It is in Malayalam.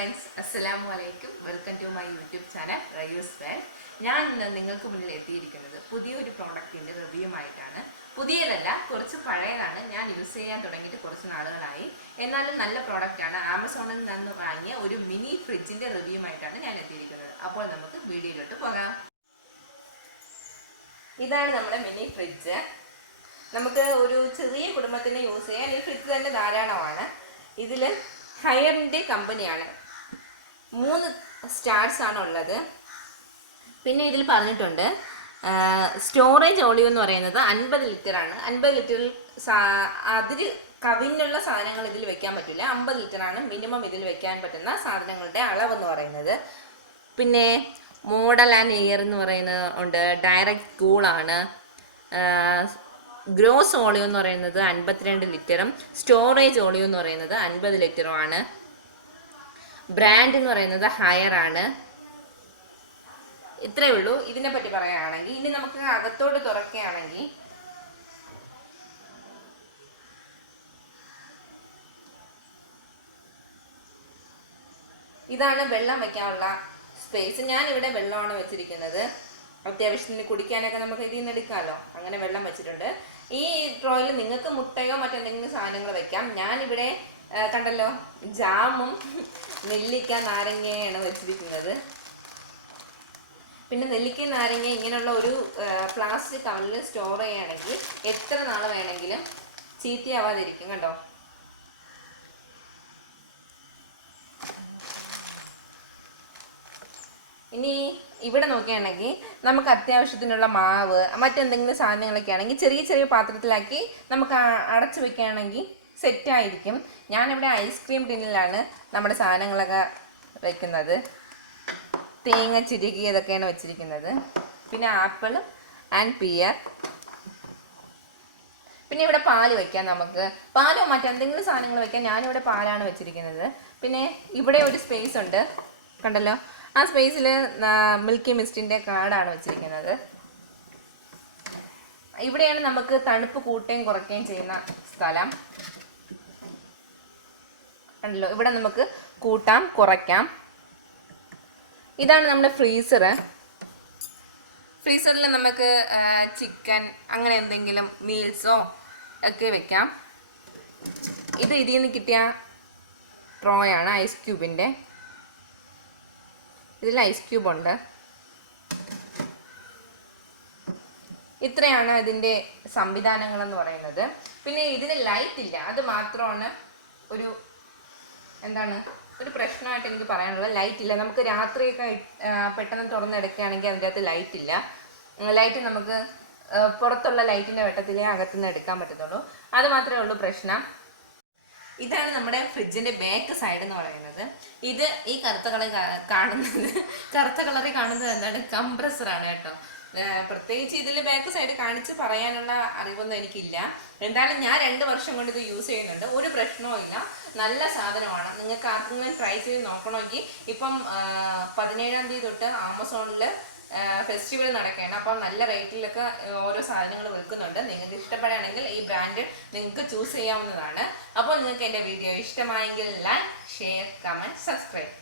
ഫ്രണ്ട്സ്, അസ്സലാമു അലൈക്കും. Welcome to my YouTube channel റയൂസ് വേൾഡ്. ഞാൻ ഇന്ന് നിങ്ങൾക്ക് മുന്നിൽ എത്തിയിരിക്കുന്നത് പുതിയൊരു പ്രോഡക്റ്റിൻ്റെ റിവ്യൂമായിട്ടാണ്. പുതിയതല്ല, കുറച്ച് പഴയതാണ്. ഞാൻ യൂസ് ചെയ്യാൻ തുടങ്ങിയിട്ട് കുറച്ച് നാളുകളായി. എന്നാലും നല്ല പ്രോഡക്റ്റാണ്. ആമസോണിൽ നിന്ന് വാങ്ങിയ ഒരു മിനി ഫ്രിഡ്ജിൻ്റെ റിവ്യൂമായിട്ടാണ് ഞാൻ എത്തിയിരിക്കുന്നത്. അപ്പോൾ നമുക്ക് വീഡിയോയിലോട്ട് പോകാം. ഇതാണ് നമ്മുടെ മിനി ഫ്രിഡ്ജ്. നമുക്ക് ഒരു ചെറിയ കുടുംബത്തിന് യൂസ് ചെയ്യാൻ ഈ ഫ്രിഡ്ജ് തന്നെ ധാരാളമാണ്. ഇതിൽ ഹയറിൻ്റെ കമ്പനിയാണ്. 3 സ്റ്റാർസ് ആണ് ഉള്ളത്. പിന്നെ ഇതിൽ പറഞ്ഞിട്ടുണ്ട് സ്റ്റോറേജ് വോളിയം എന്ന് പറയുന്നത് 50 ലിറ്ററാണ്. 50 ലിറ്ററിൽ അതിൽ കവിഞ്ഞുള്ള സാധനങ്ങൾ ഇതിൽ വെക്കാൻ പറ്റില്ല. 50 ലിറ്ററാണ് മിനിമം ഇതിൽ വെക്കാൻ പറ്റുന്ന സാധനങ്ങളുടെ അളവെന്ന് പറയുന്നത്. പിന്നെ മോഡൽ ആൻഡ് എയർ എന്ന് പറയുന്നത് ഉണ്ട്. ഡയറക്റ്റ് കൂളാണ്. ഗ്രോസ് വോളിയം എന്ന് പറയുന്നത് 52 ലിറ്ററും സ്റ്റോറേജ് വോളിയം എന്ന് പറയുന്നത് 50 ലിറ്ററുമാണ്. ബ്രാൻഡ് എന്ന് പറയുന്നത് ഹയർ ആണ്. ഇത്രയേ ഉള്ളൂ ഇതിനെ പറ്റി പറയുകയാണെങ്കിൽ. ഇനി നമുക്ക് അകത്തോട്ട് തുറക്കുകയാണെങ്കിൽ ഇതാണ് വെള്ളം വെക്കാനുള്ള സ്പേസ്. ഞാനിവിടെ വെള്ളമാണ് വെച്ചിരിക്കുന്നത്. അത്യാവശ്യത്തിന് കുടിക്കാനൊക്കെ നമുക്ക് ഇതിൽ നിന്ന് എടുക്കാമല്ലോ. അങ്ങനെ വെള്ളം വെച്ചിട്ടുണ്ട്. ഈ ഡ്രോയിൽ നിങ്ങൾക്ക് മുട്ടയോ മറ്റെന്തെങ്കിലും സാധനങ്ങൾ വെക്കാം. ഞാനിവിടെ കണ്ടല്ലോ, ജാമും നെല്ലിക്ക നാരങ്ങയാണ് വെച്ചിരിക്കുന്നത്. പിന്നെ നെല്ലിക്ക നാരങ്ങ ഇങ്ങനെയുള്ള ഒരു പ്ലാസ്റ്റിക് കവറിൽ സ്റ്റോർ ചെയ്യുകയാണെങ്കിൽ എത്ര നാൾ വേണമെങ്കിലും ചീത്തയാവാതിരിക്കും. കണ്ടോ, ഇനി ഇവിടെ നോക്കുകയാണെങ്കിൽ നമുക്ക് അത്യാവശ്യത്തിനുള്ള മാവ് മറ്റെന്തെങ്കിലും സാധനങ്ങളൊക്കെ ആണെങ്കിൽ ചെറിയ ചെറിയ പാത്രത്തിലാക്കി നമുക്ക് അടച്ചു വെക്കുകയാണെങ്കിൽ സെറ്റായിരിക്കും. ഞാനിവിടെ ഐസ്ക്രീം ടിന്നിലാണ് നമ്മുടെ സാധനങ്ങളൊക്കെ വെക്കുന്നത്. തേങ്ങ ചിരുകിയതൊക്കെയാണ് വെച്ചിരിക്കുന്നത്. പിന്നെ ആപ്പിൾ ആൻഡ് പിയർ. പിന്നെ ഇവിടെ പാല് വയ്ക്കാം. നമുക്ക് പാലോ മറ്റെന്തെങ്കിലും സാധനങ്ങൾ വയ്ക്കാം. ഞാനിവിടെ പാലാണ് വെച്ചിരിക്കുന്നത്. പിന്നെ ഇവിടെ ഒരു സ്പേസ് ഉണ്ട്, കണ്ടല്ലോ. ആ സ്പേസിൽ മിൽക്കി മിസ്റ്റിൻ്റെ കാർഡാണ് വെച്ചിരിക്കുന്നത്. ഇവിടെയാണ് നമുക്ക് തണുപ്പ് കൂട്ടുകയും കുറയ്ക്കുകയും ചെയ്യുന്ന സ്ഥലം. കണ്ടല്ലോ, ഇവിടെ നമുക്ക് കൂട്ടാം കുറയ്ക്കാം. ഇതാണ് നമ്മുടെ ഫ്രീസർ. ഫ്രീസറിൽ നമുക്ക് ചിക്കൻ അങ്ങനെ എന്തെങ്കിലും മീൽസോ ഒക്കെ വെക്കാം. ഇത് ഇതിൽ നിന്ന് കിട്ടിയ ട്രോയാണ്, ഐസ് ക്യൂബിൻ്റെ. ഇതിൽ ഐസ് ക്യൂബ് ഉണ്ട്. ഇത്രയാണ് ഇതിൻ്റെ സംവിധാനങ്ങളെന്ന് പറയുന്നത്. പിന്നെ ഇതിന് ലൈറ്റ് ഇല്ല, അത് മാത്രമാണ് ഒരു ഒരു പ്രശ്നമായിട്ട് എനിക്ക് പറയാനുള്ളത്. ലൈറ്റ് ഇല്ല. നമുക്ക് രാത്രിയൊക്കെ പെട്ടെന്ന് തുറന്നെടുക്കുകയാണെങ്കിൽ അതിൻ്റെ അകത്ത് ലൈറ്റ് ഇല്ല. ലൈറ്റ് നമുക്ക് പുറത്തുള്ള ലൈറ്റിൻ്റെ വെട്ടത്തിലേ അകത്തുനിന്ന് എടുക്കാൻ പറ്റത്തുള്ളൂ. അത് മാത്രമേ ഉള്ളൂ പ്രശ്നം. ഇതാണ് നമ്മുടെ ഫ്രിഡ്ജിൻ്റെ ബാക്ക് സൈഡ് എന്ന് പറയുന്നത്. ഇത് ഈ കറുത്ത കളറിൽ കാണുന്നത് എന്താണ്, കംപ്രസറാണ് കേട്ടോ. പ്രത്യേകിച്ച് ഇതിൽ ബാക്ക് സൈഡ് കാണിച്ച് പറയാനുള്ള അറിവൊന്നും എനിക്കില്ല. എന്തായാലും ഞാൻ 2 വർഷം കൊണ്ട് ഇത് യൂസ് ചെയ്യുന്നുണ്ട്. ഒരു പ്രശ്നവും ഇല്ല. നല്ല സാധനമാണ്. നിങ്ങൾക്ക് ആർക്കെങ്കിലും ട്രൈ ചെയ്ത് നോക്കണമെങ്കിൽ ഇപ്പം 17-ാം തീയതി തൊട്ട് ആമസോണിൽ ഫെസ്റ്റിവൽ നടക്കുകയാണ്. അപ്പോൾ നല്ല റേറ്റിലൊക്കെ ഓരോ സാധനങ്ങൾ വിൽക്കുന്നുണ്ട്. നിങ്ങൾക്ക് ഇഷ്ടപ്പെടുകയാണെങ്കിൽ ഈ ബ്രാൻഡ് നിങ്ങൾക്ക് ചൂസ് ചെയ്യാവുന്നതാണ്. അപ്പോൾ നിങ്ങൾക്ക് എൻ്റെ വീഡിയോ ഇഷ്ടമായെങ്കിൽ ലൈക്ക്, ഷെയർ, കമൻറ്റ്, സബ്സ്ക്രൈബ്.